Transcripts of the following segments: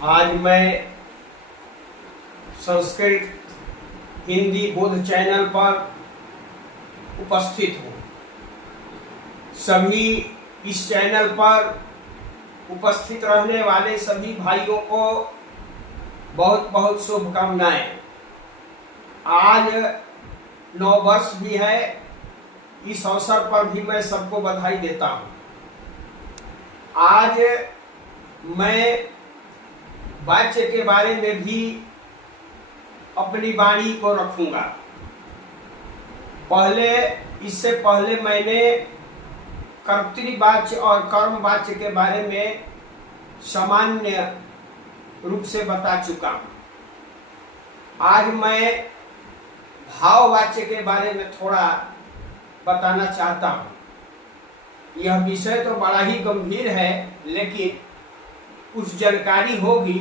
आज मैं संस्कृत हिंदी बोध चैनल पर उपस्थित हूँ। सभी इस चैनल पर उपस्थित रहने वाले सभी भाइयों को बहुत बहुत शुभकामनाएं। आज नव वर्ष भी है, इस अवसर पर भी मैं सबको बधाई देता हूँ। आज मैं वाच्य के बारे में भी अपनी वाणी को रखूंगा। इससे पहले मैंने कर्तृवाच्य और कर्मवाच्य के बारे में सामान्य रूप से बता चुका हूं। आज मैं भाववाच्य के बारे में थोड़ा बताना चाहता हूं। यह विषय तो बड़ा ही गंभीर है, लेकिन कुछ जानकारी होगी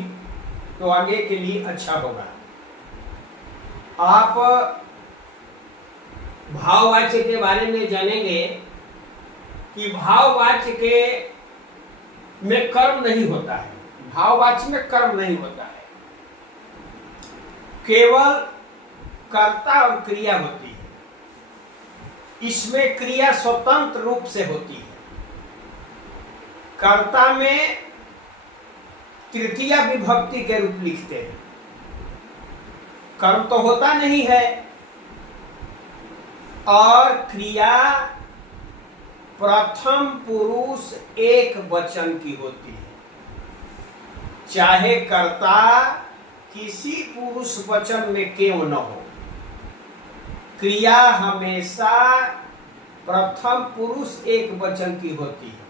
तो आगे के लिए अच्छा होगा। आप भाववाच्य के बारे में जानेंगे कि भाववाच्य के में कर्म नहीं होता है। भाववाच्य में कर्म नहीं होता है, केवल कर्ता और क्रिया होती है। इसमें क्रिया स्वतंत्र रूप से होती है। कर्ता में तृतीया विभक्ति के रूप लिखते हैं। कर्म तो होता नहीं है, और क्रिया प्रथम पुरुष एक वचन की होती है। चाहे कर्ता किसी पुरुष वचन में क्यों न हो, क्रिया हमेशा प्रथम पुरुष एक वचन की होती है।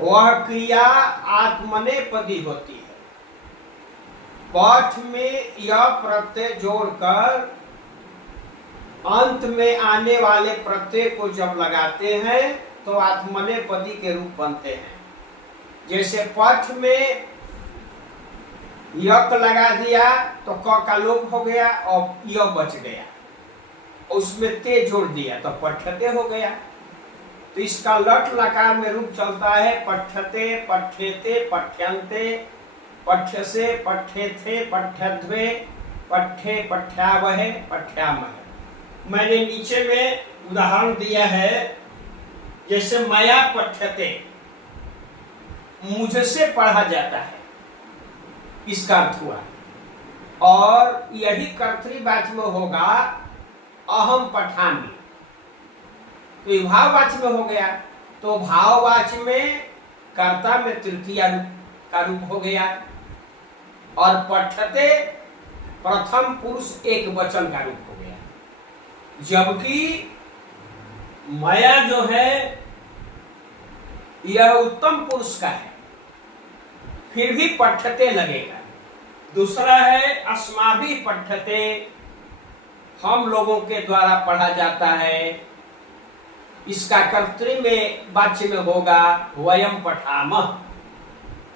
वह क्रिया आत्मनेपदी होती है। पाठ में यह प्रत्यय जोड़कर अंत में आने वाले प्रत्यय को जब लगाते हैं तो आत्मनेपदी के रूप बनते हैं। जैसे पाठ में यक लगा दिया तो क का लोप हो गया और य बच गया, उसमें ते जोड़ दिया तो पठ्यते हो गया। तो इसका लट लकार में रूप चलता है पठ्यते, पठ्यते, पठ्यन्ते, पठ्यसे, पठ्येथे, पठ्यध्वे, पठ्ये, पठ्यावहे, पठ्यामहे। मैंने नीचे में उदाहरण दिया है, जैसे मया पठ्यते, मुझसे पढ़ा जाता है, इसका अर्थ हुआ। और यही कर्तृवाच्य में होगा अहम पठामि, तो भाववाच्य में हो गया। तो भाववाच्य में कर्ता में तृतीया का रूप हो गया, और पठ्यते प्रथम पुरुष एक वचन का रूप हो गया। जबकि मया जो है यह उत्तम पुरुष का है, फिर भी पठ्यते लगेगा। दूसरा है अस्माभि पठ्यते, हम लोगों के द्वारा पढ़ा जाता है। इसका कर्तृ में वाच्य में होगा वयम पठामः।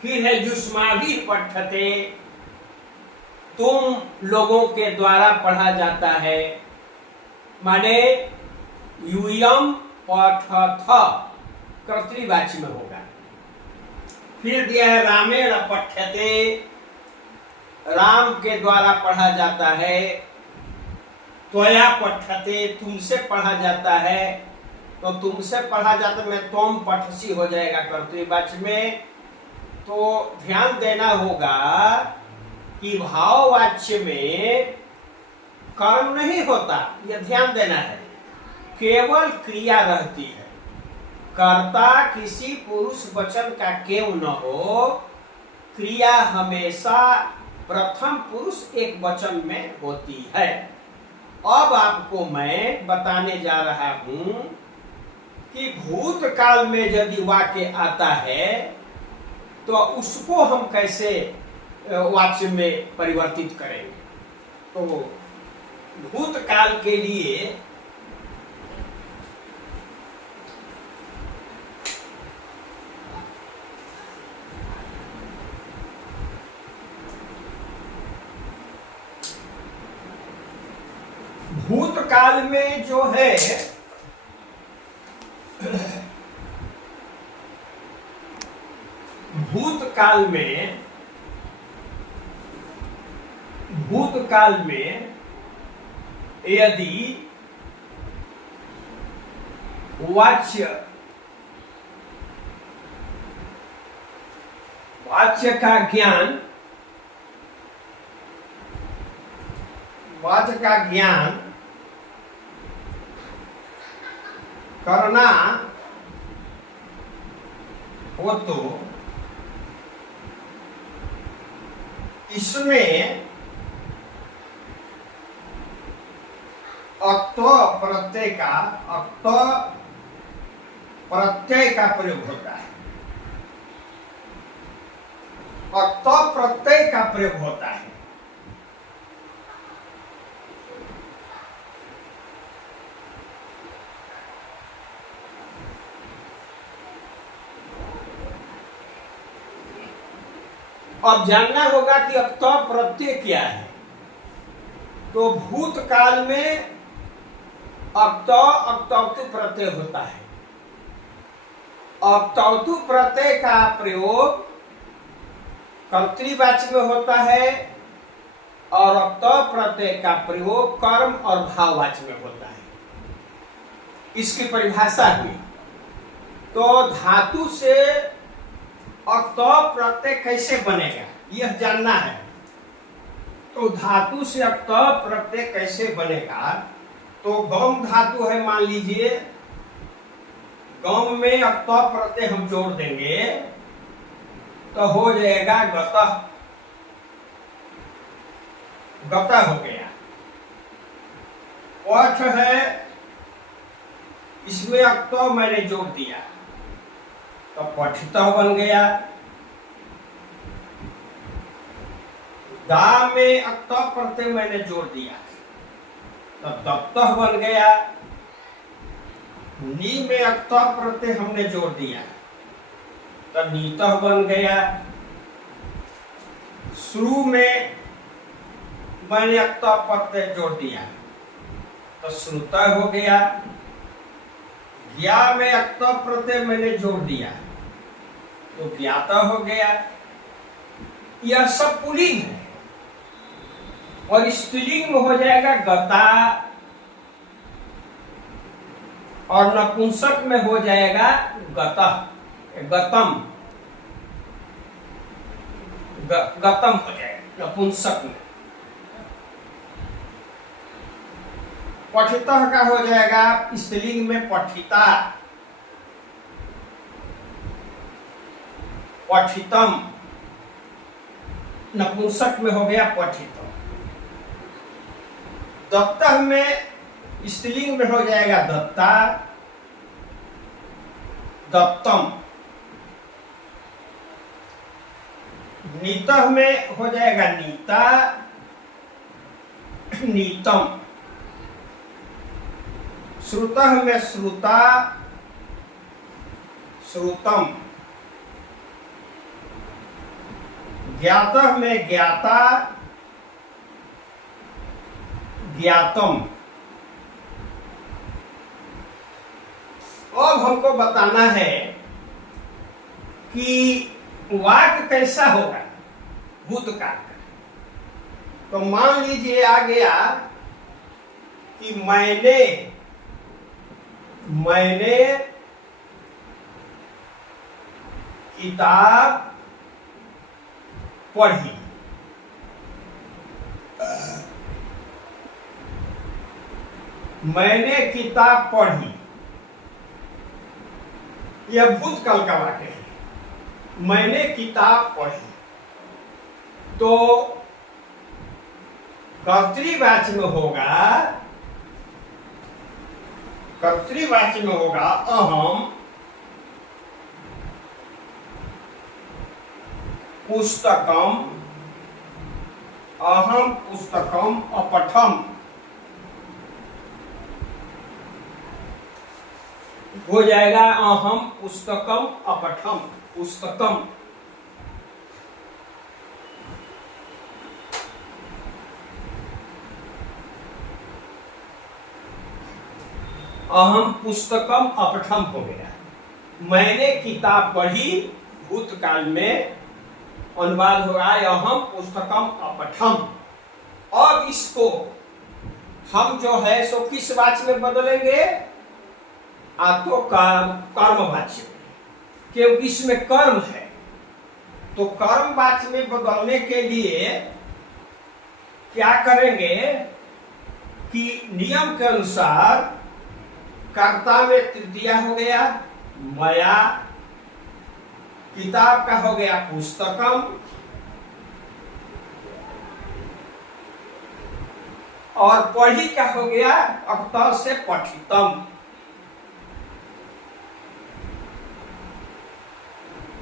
फिर है युष्माभि पठ्यते, तुम लोगों के द्वारा पढ़ा जाता है, माने यूयम पठथ कर्तृवाच्य में होगा। फिर दिया है रामेण पठ्यते, राम के द्वारा पढ़ा जाता है। त्वया पठ्यते, तुमसे पढ़ा जाता है, तो तुमसे पढ़ा जाता में त्वम पठसी हो जाएगा कर्तृवाच्य में। तो ध्यान देना होगा कि भाववाच्य में कर्म नहीं होता, यह ध्यान देना है, केवल क्रिया रहती है। कर्ता किसी पुरुष वचन का क्यों न हो, क्रिया हमेशा प्रथम पुरुष एक वचन में होती है। अब आपको मैं बताने जा रहा हूं कि भूतकाल में यदि वाक्य आता है तो उसको हम कैसे वाच्य में परिवर्तित करेंगे। तो भूतकाल के लिए भूतकाल में जो है भूतकाल में भूतकाल में यदि वाच्य का ज्ञान करना हो तो इसमें अक्त प्रत्यय का प्रयोग होता है। अक्त प्रत्यय का प्रयोग होता है। अब जानना होगा कि अक्त प्रत्यय क्या है। तो भूतकाल में अक्तौतु प्रत्यय होता है। अक्तौतु प्रत्यय का प्रयोग कर्तृवाची में होता है और अक्त प्रत्यय का प्रयोग कर्म और भाववाची में होता है। इसकी परिभाषा हुई। तो धातु से अक्त प्रत्यय कैसे बनेगा यह जानना है। तो धातु से अक्त प्रत्यय कैसे बनेगा, तो गम धातु है, मान लीजिए गम में अक्त प्रत्यय हम जोड़ देंगे तो हो जाएगा गतः। गतः हो गया। पठ है, इसमें अक्त मैंने जोड़ दिया तो पठितः बन गया। दा में अक्त प्रत्यय मैंने जोड़ दिया तो दत्तः बन गया। नी में अक्त प्रत्यय हमने जोड़ दिया तो नीतः बन गया। श्रु में मैंने अक्त प्रत्यय जोड़ दिया तो श्रुतः हो गया। ज्ञा में अक्त प्रत्यय मैंने जोड़ दिया तो ज्ञाता हो गया। यह सब पुल्लिंग है और स्त्रीलिंग में हो जाएगा गता और नपुंसक में हो जाएगा गतः, गतम। गतम हो जाएगा नपुंसक में। पठितः का हो जाएगा स्त्रीलिंग में पठिता, पठितम। नपुंसक में हो गया पठितम। दत्तः में स्त्रीलिंग में हो जाएगा दत्ता, दत्तम। नीतः में हो जाएगा नीता, नीतम। श्रुतः में श्रुता, श्रुतम। ज्ञातः में ज्ञाता, ज्ञातम। अब हमको बताना है कि वाक्य कैसा होगा भूतकाल का। तो मान लीजिए आ गया कि मैंने किताब पढ़ी। मैंने किताब पढ़ी, यह भूतकाल का वाक्य है। मैंने किताब पढ़ी तो कर्तृवाची में होगा, कर्तृवाची में होगा अहम पुस्तकम, अहम पुस्तकम अपठम। हो जाएगा अहम पुस्तकम अपठम, पुस्तकम। अहम पुस्तकम अपठम हो गया। मैंने किताब पढ़ी, भूतकाल में अनुवाद हो रहा है अहम पुस्तकम अपठम। अब इसको हम जो है सो किस वाच्य में बदलेंगे? तो कर्मवाच्य में, क्योंकि इसमें कर्म है। तो कर्मवाच्य में बदलने के लिए क्या करेंगे कि नियम के अनुसार कर्ता में तृतीया हो गया मया, किताब का हो गया पुस्तकम, और पढ़ी का हो गया अक्ता से पठितम।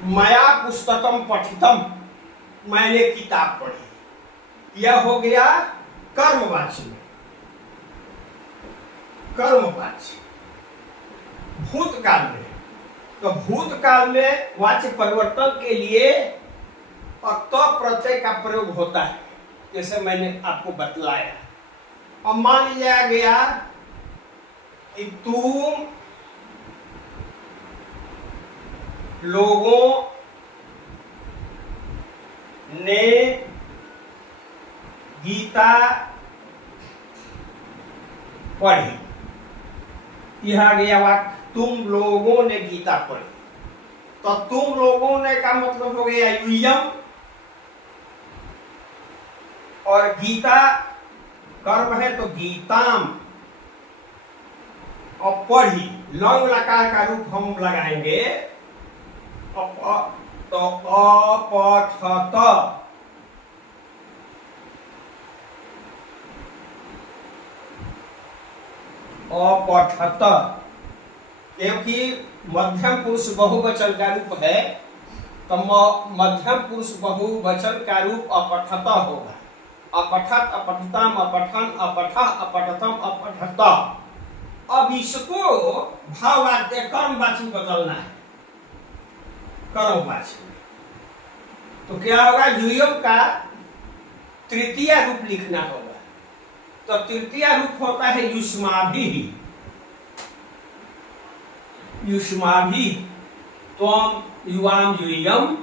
मया पुस्तकम पठितम, मैंने किताब पढ़ी, यह हो गया कर्मवाच्य में। कर्मवाच्य भूतकाल में, तो भूतकाल में वाच्य परिवर्तन के लिए अक्त प्रत्यय का प्रयोग होता है, जैसे मैंने आपको बतलाया। अब मान लिया गया कि तुम लोगों ने गीता पढ़ी, यह आ गया वाक्य तुम लोगों ने गीता पढ़ी। तो तुम लोगों ने का मतलब हो गया यूयम, और गीता कर्म है तो गीताम, और पढ़ी लंग लकार का रूप हम लगाएंगे तो अपठत, अपठत, क्योंकि मध्यम पुरुष बहुवचन का रूप है, तो मध्यम पुरुष बहुवचन का रूप अपठत होगा। अपठत, अपठतम, अपठन, अपठ, अपठतम, अपठत। अब इसको भाववाच्य कर्मवाच्य में बदलना है, कर्मवाच्य में। तो क्या होगा? यूयम का तृतीय रूप लिखना होगा। तो तृतीय रूप होता है युष्माभिः। युष्माभिः त्वं युवाम यूयम,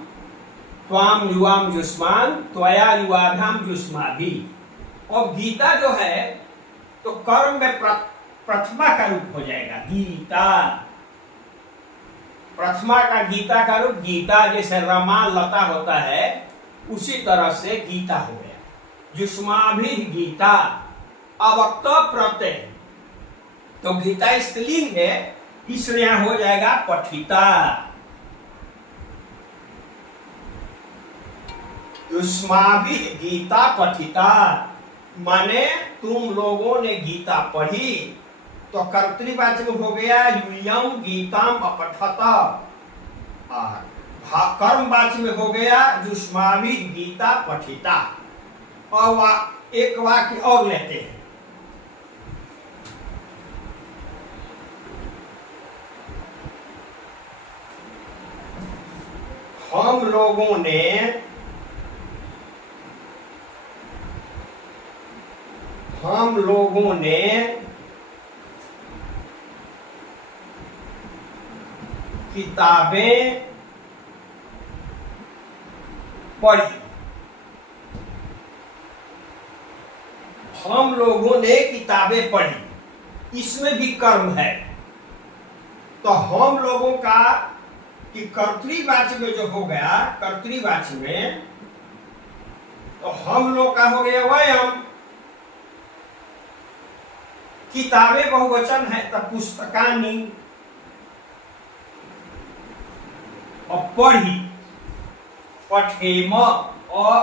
त्वाम युवाम युष्मान, त्वया युवाभ्याम युष्माभिः। और गीता जो है तो कर्म में प्रथमा का रूप हो जाएगा गीता। प्रथमा का गीता का रूप गीता, जैसे रमा लता होता है उसी तरह से गीता हो गया। युष्माभिः गीता। अवक्त प्रत्यय, तो गीता स्त्रीलिंग है इसलिए यहां हो जाएगा पठिता। युष्माभिः गीता पठिता, माने तुम लोगों ने गीता पढ़ी। तो कर्तृवाच्य में हो गया यूयम गीताम अपठत, कर्मवाच्य में हो गया युष्माभिः गीता पठिता। और एक वाक्य और लेते हैं। हम लोगों ने किताबें पढ़ी। हम लोगों ने किताबें पढ़ी, इसमें भी कर्म है। तो हम लोगों का कि कर्तृवाच्य में जो हो गया, कर्तृवाच्य में तो हम लोग का हो गया वयम। किताबें बहुवचन है तो पुस्तकानि, और पढ़ी पठेम, और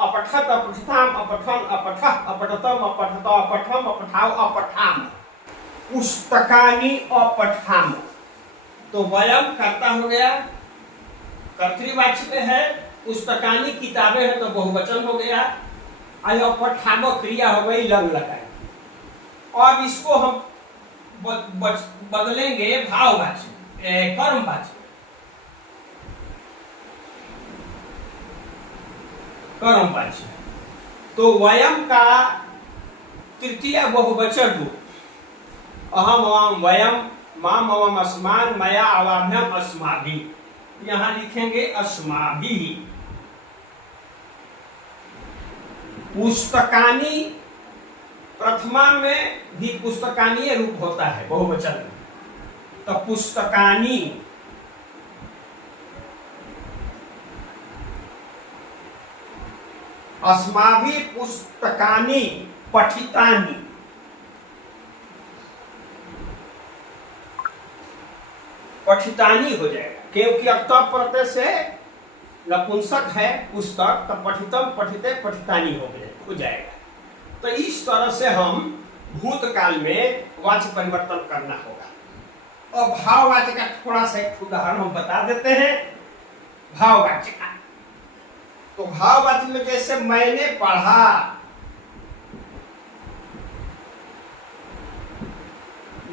अपठत अपठताम अपठन अपठ अपठतम अपठत अपठम अपठाव अपठाम, पुस्तकानि अपठाम। तो वयम कर्ता हो गया, कर्तृवाच्य में है। पुस्तकानि किताबें है तो बहुवचन हो गया। अपठाम क्रिया हो गई लंग लगाई। और इसको हम बदलेंगे भाववाच्य कर्मवाच्य। कर्मवाच्य तो वयम का तृतीय बहुवचन रूप अहम अवम वयम, माम अवम अस्मान, मया अवाभ्यम अस्माभिः। यहां लिखेंगे अस्माभिः। पुस्तकानी प्रथमा में भी पुस्तकानीय रूप होता है बहुवचन में, तो पुस्तकानी। अस्माभिः पुस्तकानि पठितानि, पठितानि हो जाएगा, क्योंकि अक्तः प्रत्यय से नपुंसक है पुस्तक, तो पठितम पठिते पठितानि हो जाएगा। तो इस तरह से हम भूतकाल में वाच्य परिवर्तन करना होगा। और भाववाच्य का थोड़ा सा एक उदाहरण हम बता देते हैं। भाववाच्य का, तो भाववाच्य में जैसे मैंने पढ़ा,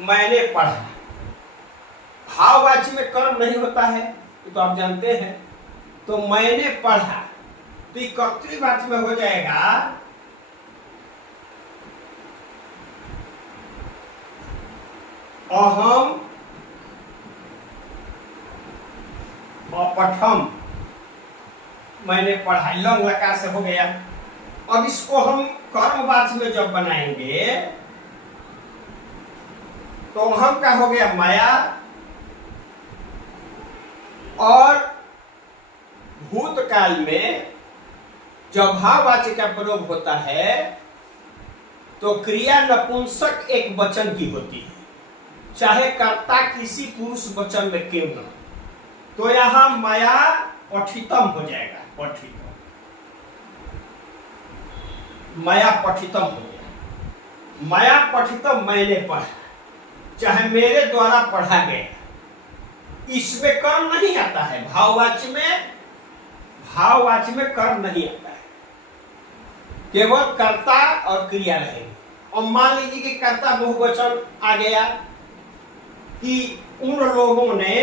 मैंने पढ़ा, भाववाच्य में कर्म नहीं होता है, तो आप जानते हैं। तो मैंने पढ़ा, तो ये कर्तृवाच्य में हो जाएगा अहम अपठम, मैंने पढ़ा, लंग लकार से हो गया। अब इसको हम कर्मवाच्य में जब बनाएंगे तो हम का हो गया माया, और भूतकाल में जब भाववाच्य का प्रयोग होता है तो क्रिया नपुंसक एक वचन की होती है, चाहे कर्ता किसी पुरुष वचन में क्यों न। तो यहां माया पठितम हो जाएगा, पठितम, माया पठितम हो गया। माया पठितम, मैंने पढ़ा, चाहे मेरे द्वारा पढ़ा गया। इसमें कर्म नहीं आता है, भाववाच्य में, भाववाच्य में कर्म नहीं आता है, केवल कर्ता और क्रिया रहेगी। और मान लीजिए कि कर्ता बहुवचन आ गया कि उन लोगों ने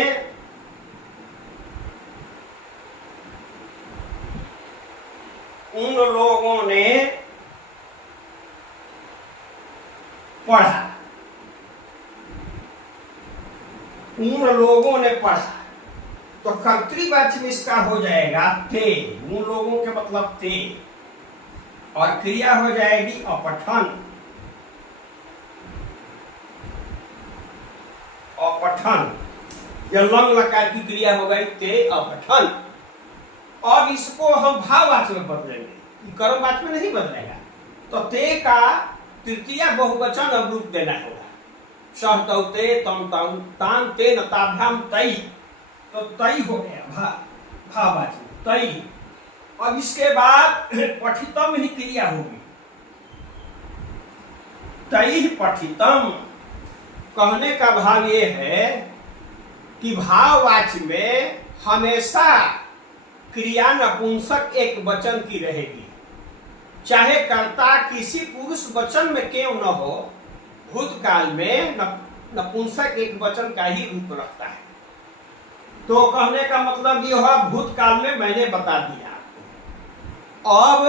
पढ़ा, उन लोगों ने पढ़ा, तो कर्तृवाच्य में इसका हो जाएगा थे, उन लोगों के मतलब थे, और क्रिया हो जाएगी अपठन, अपठन, यह लंग लकार की क्रिया हो गई ते अपठन। अब इसको हम भाववाच्य में बदलेंगे, कर्मवाच्य में नहीं बदलेगा। तो ते का तृतीय बहुवचन अब रूप देना होगा, सह तौ ते तम तौ तान ते नताभ्याम तई, तो तई हो गया भाववाच्य तई। अब इसके बाद पठितम ही क्रिया होगी, तई पठितम। कहने का भाव ये है कि भाववाच्य में हमेशा क्रिया नपुंसक एक वचन की रहेगी, चाहे कर्ता किसी पुरुष वचन में क्यों न हो। भूतकाल में नपुंसक एक वचन का ही रूप रखता है। तो कहने का मतलब ये हुआ भूतकाल में मैंने बता दिया। अब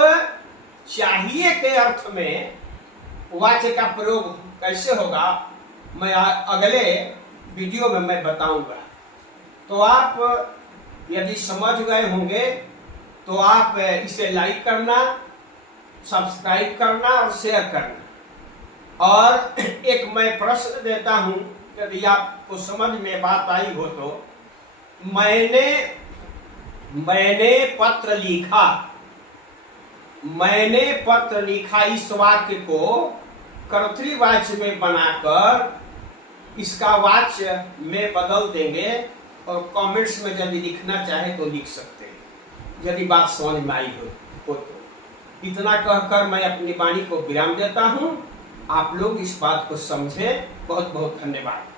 चाहिए के अर्थ में वाच्य का प्रयोग कैसे होगा, मैं अगले वीडियो में मैं बताऊंगा। तो आप यदि समझ गए होंगे तो आप इसे लाइक करना, सब्सक्राइब करना और शेयर करना। और एक मैं प्रश्न देता हूं, यदि आपको समझ में बात आई हो तो, मैंने पत्र लिखा, मैंने पत्र लिखा, इस वाक्य को कर्तृवाच्य में बनाकर इसका वाच्य में बदल देंगे, और कमेंट्स में यदि लिखना चाहे तो लिख सकते हैं, यदि बात समझ में आई हो तो। इतना कहकर मैं अपनी वाणी को विराम देता हूं। आप लोग इस बात को समझें। बहुत बहुत धन्यवाद।